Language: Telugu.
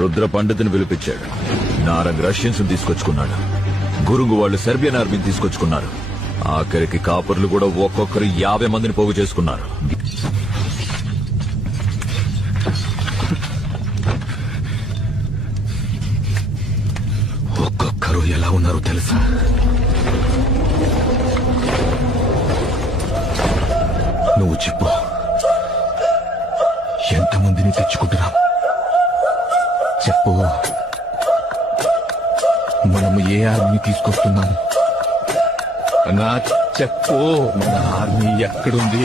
రుద్ర పండితుని పిలిపించాడు. నారంగ్ రష్యన్స్ తీసుకొచ్చుకున్నాడు. గురుంగు వాళ్ళు సెర్బియన్ ఆర్మీని తీసుకొచ్చుకున్నారు. ఆఖరికి కాపర్లు కూడా ఒక్కొక్కరు 50 మందిని పోగు చేసుకున్నారు. ఒక్కొక్కరు ఎలా ఉన్నారో తెలుసా? నువ్వు చెప్పు, ఎంతమందిని తెచ్చుకుంటున్నాం? చెప్పు, మనము ఏ ఆర్మీ తీసుకొస్తున్నాము? నా చెప్పు, మన ఆర్మీ ఎక్కడుంది?